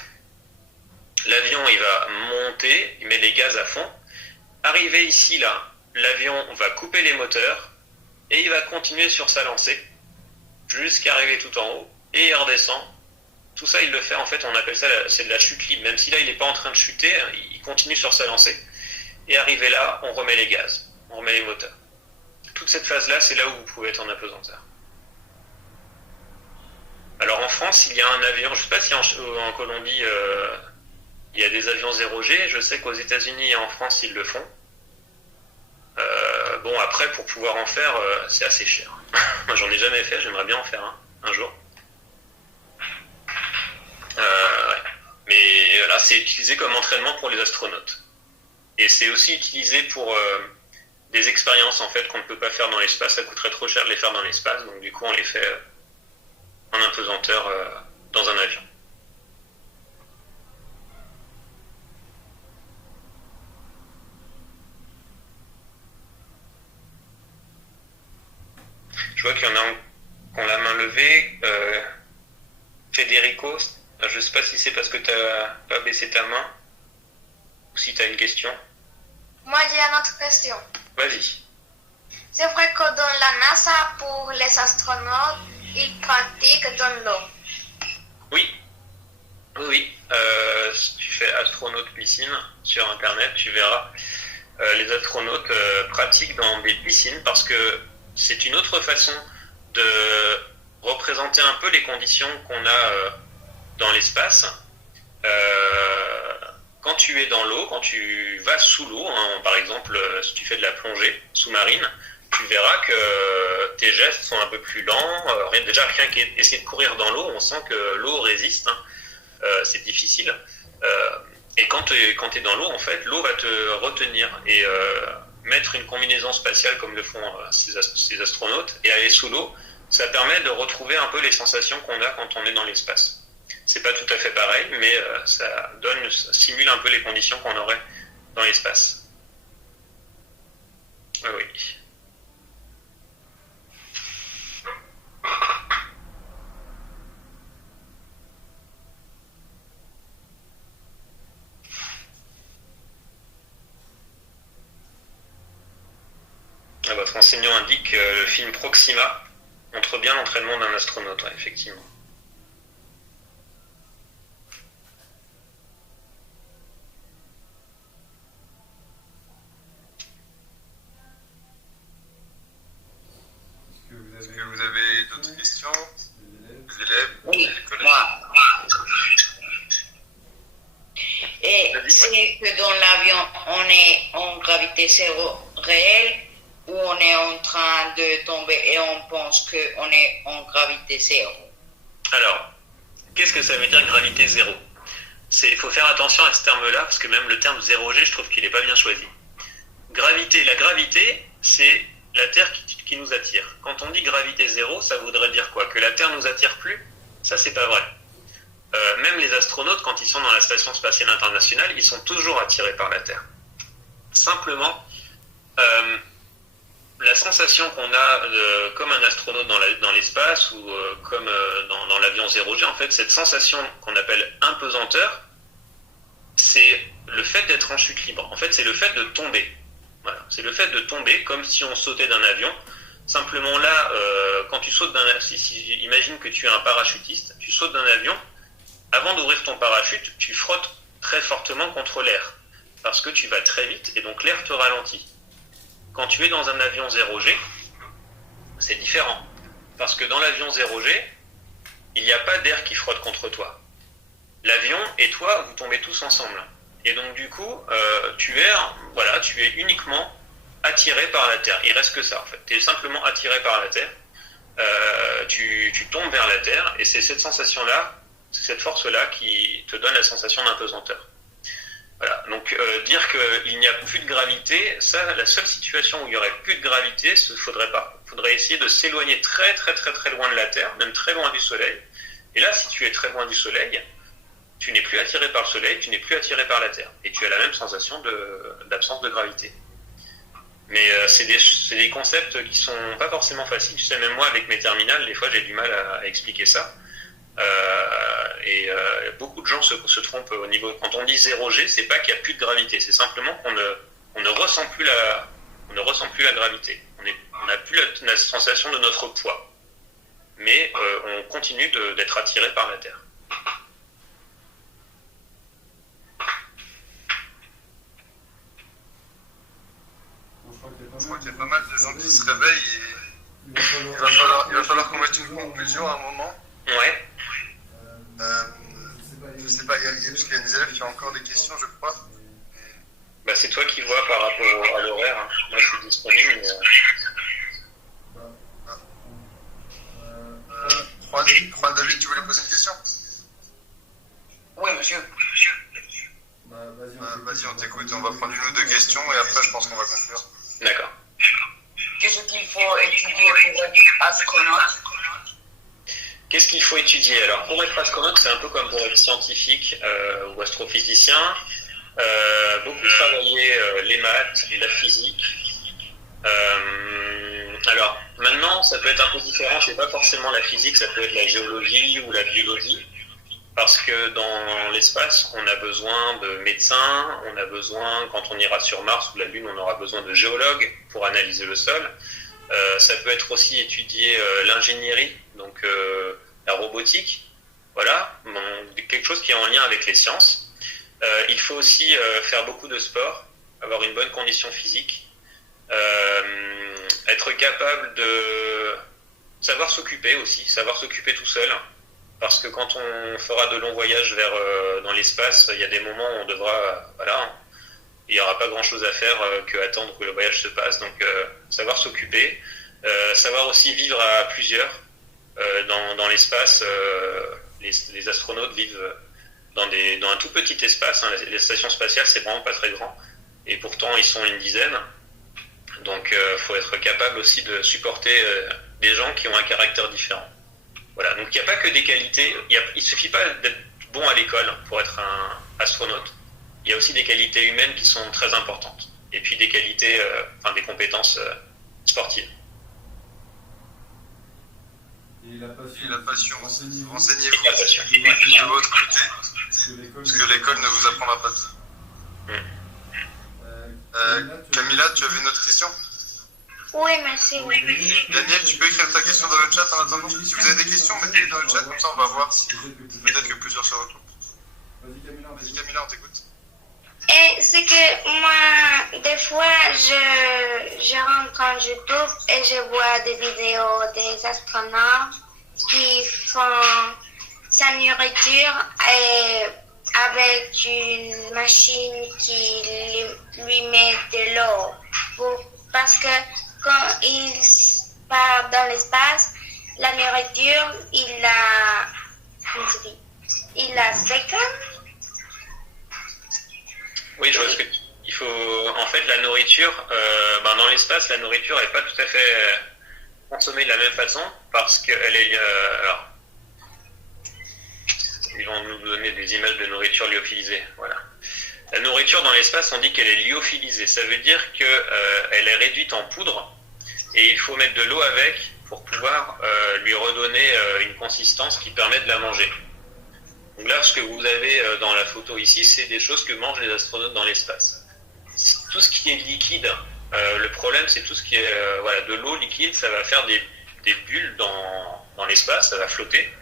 L'avion, il va monter, il met les gaz à fond. Arrivé ici, là, l'avion va couper les moteurs et il va continuer sur sa lancée jusqu'à arriver tout en haut et il redescend. Tout ça, il le fait, en fait, on appelle ça, c'est de la chute libre. Même si là, il n'est pas en train de chuter, il continue sur sa lancée. Et arrivé là, on remet les gaz, on remet les moteurs. Toute cette phase-là, c'est là où vous pouvez être en apesanteur. Alors en France, il y a un avion, je ne sais pas si en Colombie, il y a des avions 0G. Je sais qu'aux États-Unis et en France, ils le font. Bon, après, pour pouvoir en faire, c'est assez cher. Moi, j'en ai jamais fait, j'aimerais bien en faire un jour. Ouais. Mais là, c'est utilisé comme entraînement pour les astronautes. Et c'est aussi utilisé pour des expériences, en fait, qu'on ne peut pas faire dans l'espace. Ça coûterait trop cher de les faire dans l'espace, donc du coup, on les fait en apesanteur dans un avion. Je vois qu'il y en a qui ont la main levée. Federico, je ne sais pas si c'est parce que tu n'as pas baissé ta main ou si tu as une question. Moi, j'ai une autre question. Vas-y. C'est vrai que dans la NASA, pour les astronautes, ils pratiquent dans l'eau. Oui. Si tu fais astronaute piscine sur Internet, tu verras. les astronautes pratiquent dans des piscines parce que c'est une autre façon de représenter un peu les conditions qu'on a dans l'espace. Quand tu es dans l'eau, quand tu vas sous l'eau, hein, par exemple si tu fais de la plongée sous-marine, tu verras que tes gestes sont un peu plus lents. Déjà, rien qu'essayer de courir dans l'eau, on sent que l'eau résiste, hein. C'est difficile. Et quand tu es dans l'eau, en fait, l'eau va te retenir. Et mettre une combinaison spatiale comme le font ces astronautes et aller sous l'eau, ça permet de retrouver un peu les sensations qu'on a quand on est dans l'espace. C'est pas tout à fait pareil, mais ça simule un peu les conditions qu'on aurait dans l'espace. Oui. Votre enseignant indique que le film Proxima montre bien l'entraînement d'un astronaute, ouais, effectivement. Est-ce que vous avez d'autres questions? Les élèves, Oui, les collègues? moi. Et c'est que dans l'avion, on est en gravité zéro réelle ou on est en train de tomber et on pense qu'on est en gravité zéro? Alors, qu'est-ce que ça veut dire gravité zéro? Il faut faire attention à ce terme-là, parce que même le terme 0G, je trouve qu'il n'est pas bien choisi. La gravité, c'est la Terre qui nous attire. Quand on dit gravité zéro, ça voudrait dire quoi? Que la Terre nous attire plus? Ça, c'est pas vrai. Même les astronautes, quand ils sont dans la Station Spatiale Internationale, ils sont toujours attirés par la Terre. Simplement, la sensation qu'on a comme un astronaute dans l'espace ou comme dans l'avion 0G, en fait, cette sensation qu'on appelle impesanteur, c'est le fait d'être en chute libre. En fait, c'est le fait de tomber. Voilà. C'est le fait de tomber comme si on sautait d'un avion. Simplement là, quand tu sautes d'un avion, imagine que tu es un parachutiste, tu sautes d'un avion, avant d'ouvrir ton parachute, tu frottes très fortement contre l'air, parce que tu vas très vite et donc l'air te ralentit. Quand tu es dans un avion 0G, c'est différent, parce que dans l'avion 0G, il n'y a pas d'air qui frotte contre toi. L'avion et toi, vous tombez tous ensemble. Et donc du coup, tu es uniquement attiré par la Terre. Il reste que ça en fait. Tu es simplement attiré par la Terre. Tu tombes vers la Terre et c'est cette sensation-là, c'est cette force-là qui te donne la sensation d'impesanteur. Voilà. Donc dire qu'il n'y a plus de gravité, ça, la seule situation où il n'y aurait plus de gravité, il faudrait essayer de s'éloigner très très très très loin de la Terre, même très loin du Soleil. Et là, si tu es très loin du Soleil, tu n'es plus attiré par le Soleil, tu n'es plus attiré par la Terre. Et tu as la même sensation d'absence de gravité. Mais c'est des concepts qui sont pas forcément faciles. Tu sais, même moi, avec mes terminales, des fois, j'ai du mal à expliquer ça. Beaucoup de gens se trompent au niveau. Quand on dit 0G, c'est pas qu'il n'y a plus de gravité, c'est simplement qu'on ne ressent plus la gravité. On n'a plus la sensation de notre poids. Mais on continue d'être attiré par la Terre. Je crois qu'il y a pas mal de gens qui se réveillent et il va falloir qu'on mette une conclusion à un moment. Ouais. Je sais pas, parce qu'il y a des élèves qui ont encore des questions, je crois. Bah, c'est toi qui vois par rapport à l'horaire. Hein. Moi, je suis disponible. Juan David, tu voulais poser une question? Oui, monsieur. Vas-y, on t'écoute. On va prendre une ou deux questions et après, je pense qu'on va conclure. D'accord. Qu'est-ce qu'il faut étudier pour être astronaute? Qu'est-ce qu'il faut étudier? Alors, pour être astronaute, c'est un peu comme pour être scientifique ou astrophysicien. Beaucoup travailler les maths et la physique. Alors, maintenant, ça peut être un peu différent. C'est pas forcément la physique, ça peut être la géologie ou la biologie. Parce que dans l'espace, on a besoin de médecins, on a besoin, quand on ira sur Mars ou la Lune, on aura besoin de géologues pour analyser le sol. Ça peut être aussi étudier l'ingénierie, donc la robotique, voilà, quelque chose qui est en lien avec les sciences. Il faut aussi faire beaucoup de sport, avoir une bonne condition physique, être capable de savoir s'occuper aussi, savoir s'occuper tout seul, parce que quand on fera de longs voyages dans l'espace, il y a des moments où on devra, il n'y aura pas grand-chose à faire que attendre que le voyage se passe, donc savoir s'occuper, savoir aussi vivre à plusieurs. Dans l'espace, les astronautes vivent dans un tout petit espace, les stations spatiales c'est vraiment pas très grand, et pourtant ils sont une dizaine, donc faut être capable aussi de supporter des gens qui ont un caractère différent. Voilà, donc il n'y a pas que des qualités, il suffit pas d'être bon à l'école pour être un astronaute, il y a aussi des qualités humaines qui sont très importantes, et puis des qualités, des compétences sportives. Et la passion. Renseignez-vous de votre côté, parce que l'école ne vous apprendra pas tout. Camilla, tu avais une autre question? Oui, merci. Daniel, tu peux écrire ta question dans le chat en attendant. Si vous avez des questions, mettez-les dans le chat, comme ça on va voir si peut-être que plusieurs se retrouvent. Vas-y Camilla, on t'écoute. Et c'est que moi, des fois, je rentre en YouTube et je vois des vidéos des astronautes qui font sa nourriture et avec une machine qui lui met de l'eau. Parce que quand il part dans l'espace, la nourriture, il la séque. Oui, je vois ce que il faut. En fait, la nourriture, dans l'espace, la nourriture n'est pas tout à fait consommée de la même façon parce qu'elle est. Ils vont nous donner des images de nourriture lyophilisée. Voilà. La nourriture dans l'espace, on dit qu'elle est lyophilisée. Ça veut dire qu'elle est réduite en poudre et il faut mettre de l'eau avec pour pouvoir lui redonner une consistance qui permet de la manger. Donc là, ce que vous avez dans la photo ici, c'est des choses que mangent les astronautes dans l'espace. Tout ce qui est liquide, le problème, c'est tout ce qui est de l'eau liquide, ça va faire des bulles dans l'espace, ça va flotter.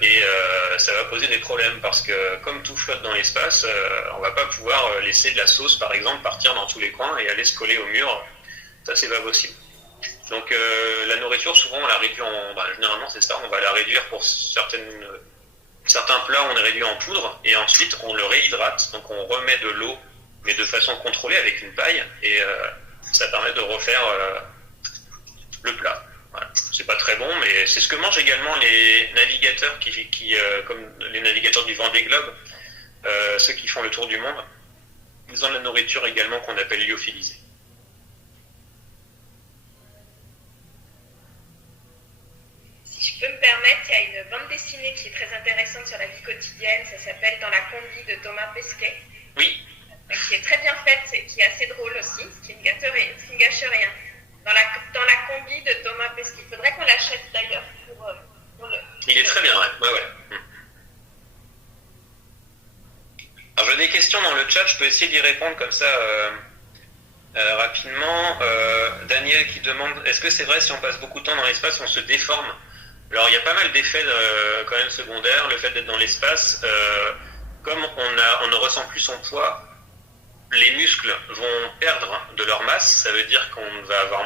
Et ça va poser des problèmes parce que comme tout flotte dans l'espace, on va pas pouvoir laisser de la sauce, par exemple, partir dans tous les coins et aller se coller au mur. Ça, c'est pas possible. Donc la nourriture, souvent, on la réduit généralement, c'est ça, on va la réduire pour certains plats, on les réduit en poudre et ensuite on le réhydrate, donc on remet de l'eau mais de façon contrôlée avec une paille et ça permet de refaire le plat. Voilà. C'est pas très bon, mais c'est ce que mangent également les navigateurs qui comme les navigateurs du Vendée Globe, ceux qui font le tour du monde, ils ont de la nourriture également qu'on appelle lyophilisée. Si je peux me permettre, il y a une bande dessinée qui est très intéressante sur la vie quotidienne, ça s'appelle Dans la combi de Thomas Pesquet. Oui. Qui est très bien faite, qui est assez drôle aussi, ce qui ne gâche rien. Dans la combi de Thomas Pesquet. Il faudrait qu'on l'achète d'ailleurs pour le... Il est très bien, ouais. Alors j'ai des questions dans le chat, je peux essayer d'y répondre comme ça rapidement. Daniel qui demande, est-ce que c'est vrai si on passe beaucoup de temps dans l'espace, on se déforme? Alors il y a pas mal d'effets quand même secondaires, le fait d'être dans l'espace, comme on ne ressent plus son poids, les muscles vont perdre de leur masse, ça veut dire qu'on va avoir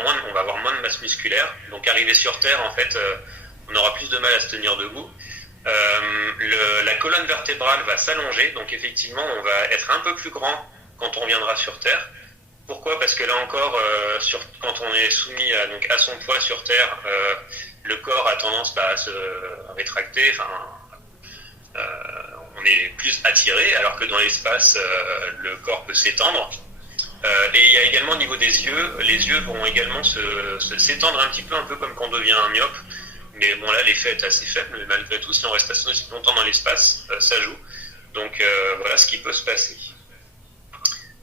moins de masse musculaire, donc arrivé sur Terre, en fait, on aura plus de mal à se tenir debout. La colonne vertébrale va s'allonger, donc effectivement, on va être un peu plus grand quand on viendra sur Terre. Pourquoi? Parce que là encore, quand on est soumis à son poids sur Terre, le corps a tendance à se rétracter, on est plus attiré, alors que dans l'espace, le corps peut s'étendre. Et il y a également au niveau des yeux, les yeux vont également s'étendre un petit peu, un peu comme quand on devient un myope. Mais bon, là, l'effet est assez faible, mais malgré tout, si on reste assez longtemps dans l'espace, ça joue. Donc voilà ce qui peut se passer.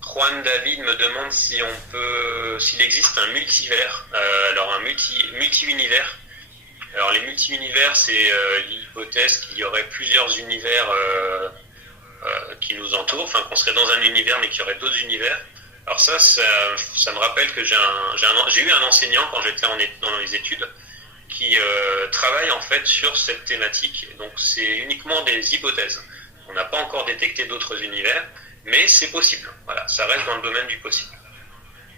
Juan David me demande s'il existe un multivers, alors un multi-univers. Alors les multi-univers, c'est l'hypothèse qu'il y aurait plusieurs univers qui nous entourent, enfin qu'on serait dans un univers mais qu'il y aurait d'autres univers. Alors ça me rappelle que j'ai eu un enseignant quand j'étais dans les études qui travaille en fait sur cette thématique. Donc c'est uniquement des hypothèses. On n'a pas encore détecté d'autres univers, mais c'est possible. Voilà, ça reste dans le domaine du possible.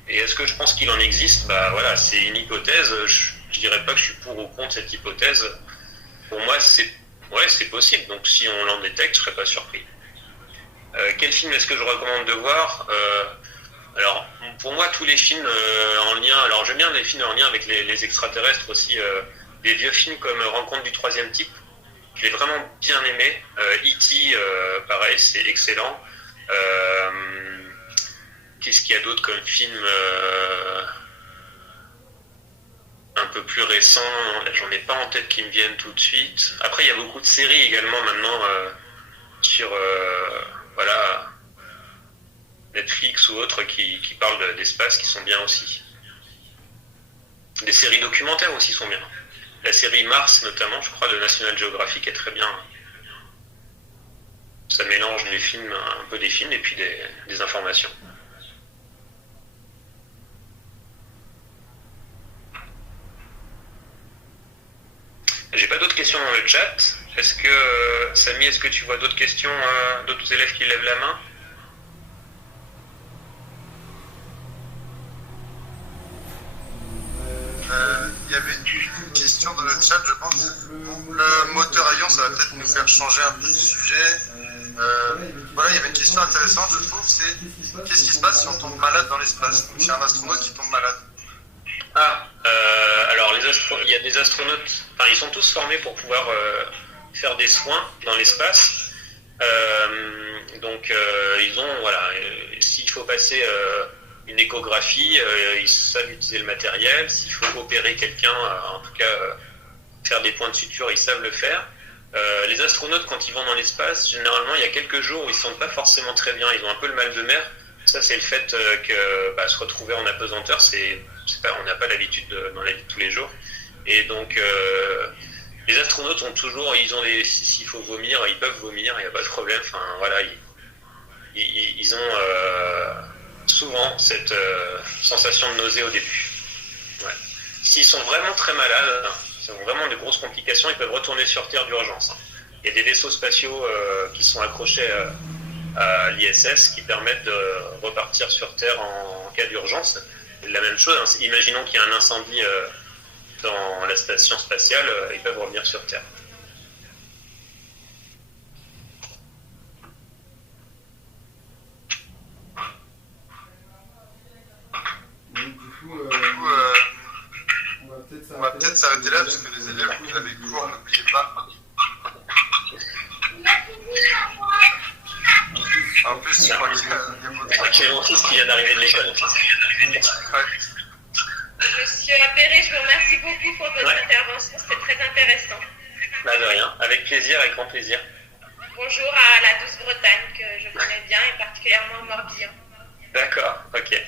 Et est-ce que je pense qu'il en existe? Bah voilà, c'est une hypothèse. Je dirais pas que je suis pour ou contre cette hypothèse. Pour moi, c'est possible. Donc si on l'en détecte, je serais pas surpris. Quel film est-ce que je recommande de voir? Alors, pour moi, tous les films en lien... Alors, j'aime bien les films en lien avec les extraterrestres aussi. Des vieux films comme Rencontre du troisième type. Je l'ai vraiment bien aimé. E.T., pareil, c'est excellent. Qu'est-ce qu'il y a d'autre comme film un peu plus récent? J'en ai pas en tête qui me viennent tout de suite. Après, il y a beaucoup de séries également maintenant sur voilà, Netflix ou autres qui parlent d'espace, qui sont bien aussi. Des séries documentaires aussi sont bien. La série Mars, notamment, je crois, de National Geographic est très bien. Ça mélange des films, un peu des films et puis des informations. J'ai pas d'autres questions dans le chat. Est-ce que, Samy, est-ce que tu vois d'autres questions, d'autres élèves qui lèvent la main? Il y avait une question dans le chat, je pense. Le moteur à ion, ça va peut-être nous faire changer un peu de sujet. Voilà, il y avait une question intéressante, je trouve, c'est qu'est-ce qui se passe si on tombe malade dans l'espace? Donc, c'est un astronaute qui tombe malade. Alors il y a des astronautes, enfin ils sont tous formés pour pouvoir faire des soins dans l'espace. Donc ils ont, voilà, s'il faut passer une échographie, ils savent utiliser le matériel. S'il faut opérer quelqu'un, en tout cas faire des points de suture, ils savent le faire. Les astronautes, quand ils vont dans l'espace, généralement il y a quelques jours où ils ne se sentent pas forcément très bien, ils ont un peu le mal de mer. Ça, c'est le fait que se retrouver en apesanteur, on n'a pas l'habitude dans la vie de tous les jours. Et donc, les astronautes ont toujours, s'il faut vomir, ils peuvent vomir, il n'y a pas de problème. Enfin, voilà, ils ont souvent cette sensation de nausée au début. Ouais. S'ils sont vraiment très malades, s'ils ont vraiment de grosses complications, ils peuvent retourner sur Terre d'urgence. Il y a des vaisseaux spatiaux qui sont accrochés à l'ISS qui permettent de repartir sur Terre en cas d'urgence. La même chose, hein, imaginons qu'il y a un incendie dans la station spatiale, ils peuvent revenir sur Terre. Donc, du coup, on va peut-être s'arrêter là parce que les élèves, vous avez cours, n'oubliez pas. En plus, je crois qu'il y a votre... J'ai mon fils qui vient d'arriver de l'école. Monsieur Appéré, je vous remercie beaucoup pour votre intervention, c'était très intéressant. Bah de rien, avec plaisir, avec grand plaisir. Bonjour à la douce Bretagne que je connais bien et particulièrement au Morbihan. D'accord, ok.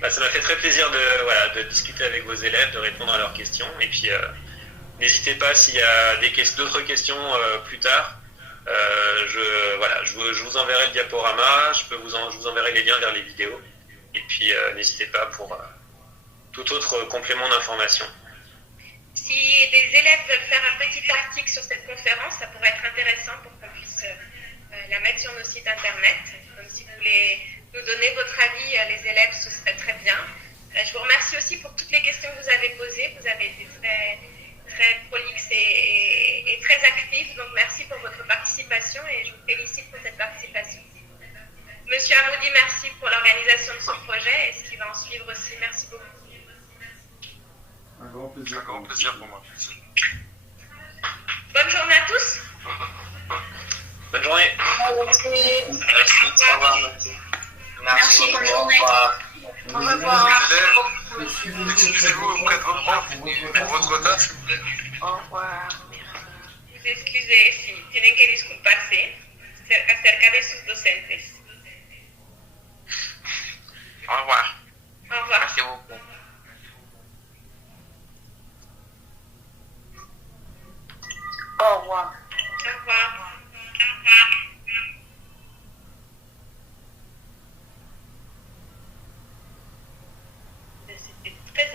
Bah, ça m'a fait très plaisir de discuter avec vos élèves, de répondre à leurs questions. Et puis, n'hésitez pas s'il y a d'autres questions plus tard. Je vous enverrai le diaporama, je vous enverrai les liens vers les vidéos. Et puis, n'hésitez pas pour tout autre complément d'information. Si des élèves veulent faire un petit article sur cette conférence, ça pourrait être intéressant pour qu'on puisse la mettre sur nos sites internet. Donc, si vous voulez nous donner votre avis, les élèves, ce serait très bien. Je vous remercie aussi pour toutes les questions que vous avez posées. Vous avez été très, très prolixe et très actif. Donc, merci pour votre participation et je vous félicite pour cette participation. Monsieur Amoudi, merci pour l'organisation de ce projet et ce qui va en suivre aussi. Merci beaucoup. Un grand plaisir. Un grand plaisir pour moi. Bonne journée à tous. Bonne journée. Merci. Au revoir. Merci, bonne journée. Au revoir. Les élèves, excusez-vous auprès de vos profs pour votre retard, s'il vous plaît. Au revoir. Vous excusez si tienen que disculparse acerca de sus docentes. Au revoir. Au revoir. Merci beaucoup.